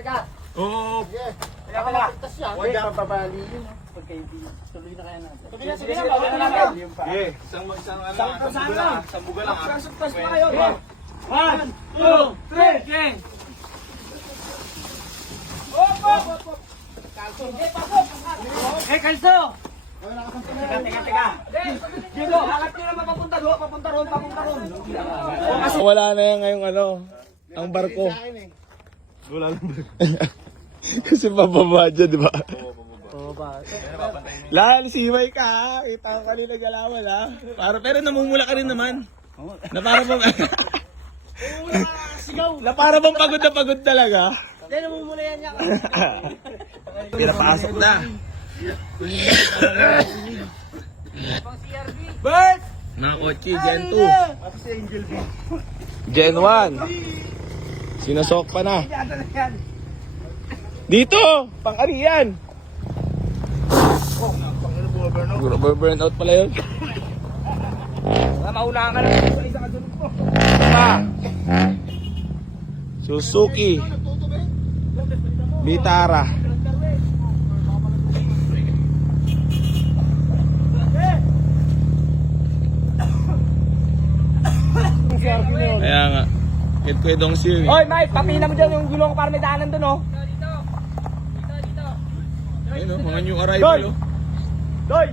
Teka. Oo. Kaya pala. Huwag kang babali yun. Tuloy na kaya natin. Sige. Isang buga lang. Suktas pa kayo. 1, 2, 3. Okay. Kalso. Teka. Dito, hangat nyo naman papunta ron. Wala na yan ngayong ang barko. Wala lang barko. Kasi pababa dyan, di ba? Lal, siway ka ha. Kita ko kanina galawan ha. Pero namumula ka rin naman. Na para bang... na para bang pagod na pagod talaga. Hindi, namumula yan niya. Pinapasok na. Bert! Mga kotse, Gen 2. Gen 1. Sinasok pa na. Dito! Pang-ariyan! Burnout pala yun. Maunahan ka lang sa isang kasunod ko. Suzuki Vitara. Kaya nga. Kitkwedong siya. Hoy, Mike, papina mo dyan yung gulong para may daanan dun, oh. Ayun o, mga new arrival o. Doy!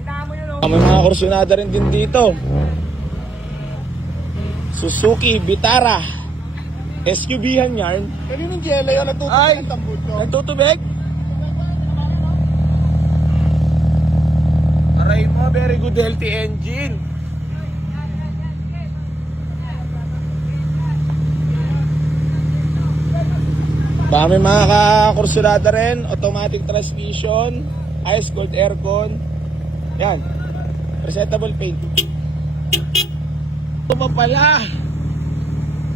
Pinahan mo yun, oh. May mga kursunada rin din dito. Suzuki Vitara. SUV-han yan. Kaninong jello yun? Natutubig ang tambol ko. Nagtutubig? Aray mo, very good healthy engine. Baka may mga kakursulada rin, automatic transmission, ice cold aircon. Yan. Presentable paint. Ito pa pala.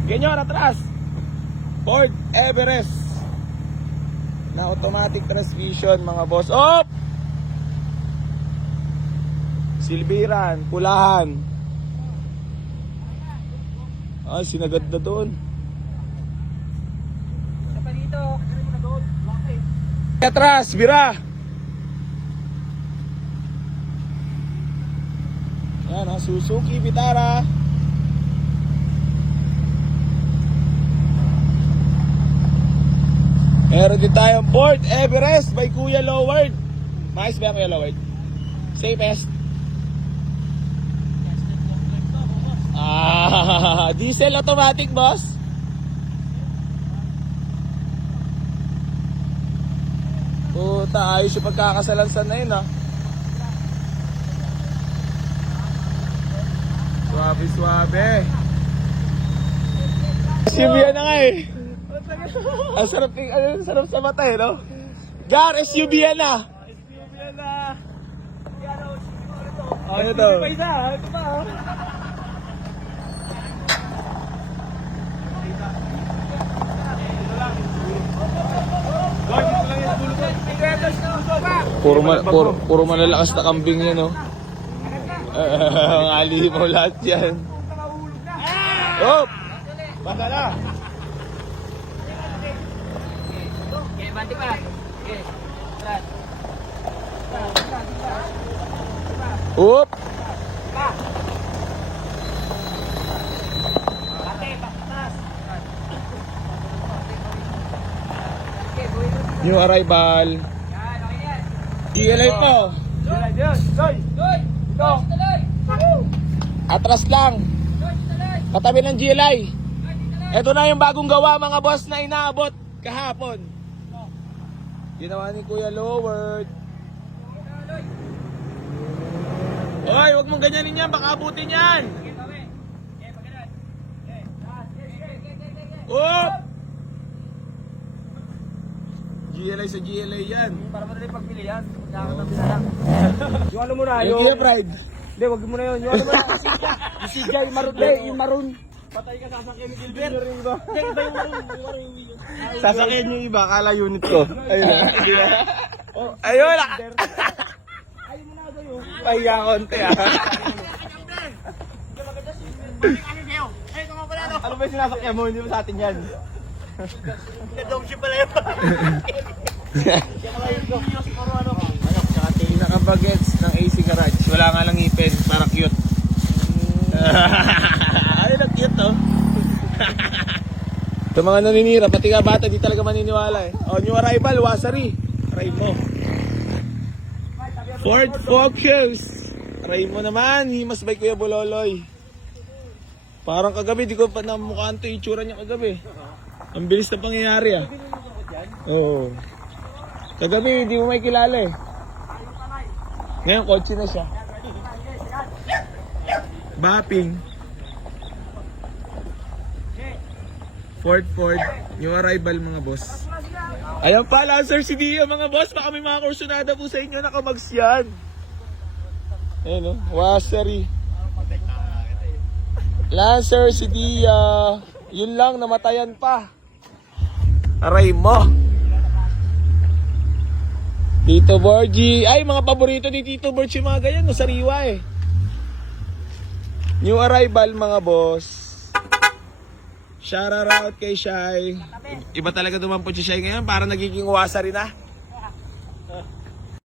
Ganyan, atras. Ford Everest. Na automatic transmission, mga boss. Op! Silbiran, pulahan. Ay, sinagad na doon. Atras, bira. Yan, Suzuki Vitara. Meron din tayong Ford Everest by Kuya Loward. Maayos ba Kuya Loward? Safest. Diesel automatic, boss. Puta, ayos yung pagkakasalansan na yun, ha. Suabe. SUV yan na nga eh. Ang sarap sa mata eh, no? Gar, SUV yan na. Ano to? Ito pa, oh. Puro malalakas na kambing yan, no? Ang ali mo lahat yan. Hop! Basta na! Okay, bati pa. Okay. Tara. Hop! Bate, patas. New arrival. Yan, okay yan. GLA po. Doy! Dito! Atras lang. Katabi ng GLI. Ito na yung bagong gawa, mga boss, na inaabot kahapon. Ginawa ni Kuya Loward. Hoy, wag mong ganyanin yan, baka abutin yan. Oop! GLI sa GLI yan. Para madali pagpilian. Kailangan na pinalang. Yung ano muna, Yung Kia Pride. Hindi, wag mo na yun. Yung ano muna, yung CJ, yung maroon. Patay ka, sasakyan ni Gilbert. Hindi, iba yung maroon. Sasakyan yung iba, kala unit ko. Ayun na. Oh, ayun na. Ayaw mo na agad yun. Pahiga konti ah. Ano ba yung sinasakyan mo? Hindi mo sa atin yan. Pinaka-bagets ng AC Garage. Wala nga lang ipin, para cute. Ay, lang cute to. Ito mga naninira, pati nga bata, di talaga maniniwala eh. O, new arrival, Wasari. Try mo. Ford Focus. Try mo naman, himas by Kuya Bololoy. Parang kagabi, di ko pa namukhaan to itsura niya kagabi. Ang bilis na pangyayari ah. Oo. Kagabi, di mo may kilala eh. Ngayon, kotse na siya. Bapping. Ford, new arrival mga boss. Ayan pa, Lancer si Dia mga boss. Baka may mga kursunada po sa inyo, nakamags yan. Ayan o, Wasari. Lancer si Dia. Yun lang, namatayan pa. Aray mo. Tito Borgie. Ay, mga paborito ni Tito Borgie yung mga ganyan, no, sariwa eh. New arrival mga boss. Shout out kay Shai. Iba talaga dumampot si Shai ngayon, para nagiging Wasari na.